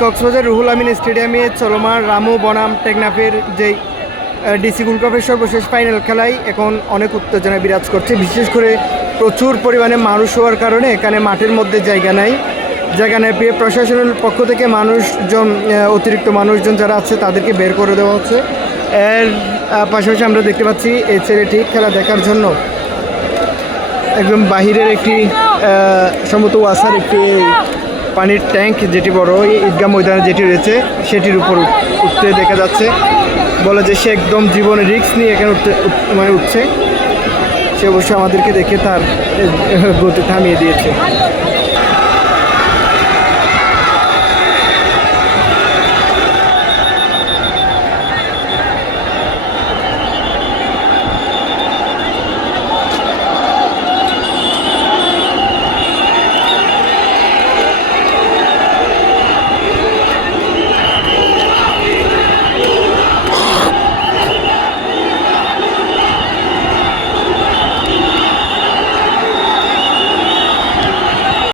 কক্সবাজার রুহুল আমিন স্টেডিয়ামে চলমান রামু বনাম টেকনাফের যেই ডিসি গুল কাপের সর্বশেষ ফাইনাল খেলায় এখন অনেক উত্তেজনা বিরাজ করছে। বিশেষ করে প্রচুর পরিমাণে মানুষ হওয়ার কারণে এখানে মাঠের মধ্যে জায়গা নাই। জায়গা নেই প্রশাসনের পক্ষ থেকে মানুষজন অতিরিক্ত মানুষজন যারা আছে তাদেরকে বের করে দেওয়া হচ্ছে। এর পাশাপাশি আমরা দেখতে পাচ্ছি এই ছেলেটি খেলা দেখার জন্য একদম বাহিরের একটি সম্ভবত ওয়াসার একটি পানির ট্যাঙ্ক যেটি বড় ঈদগাহ ময়দানে যেটি রয়েছে, সেটির উপর উঠ- উঠতে দেখা যাচ্ছে। বলে যে সে একদম জীবনে রিক্স নিয়ে এখানে উঠতে, উঠ- মানে উঠছে। সে অবশ্য আমাদেরকে দেখে তার গতি থামিয়ে দিয়েছে।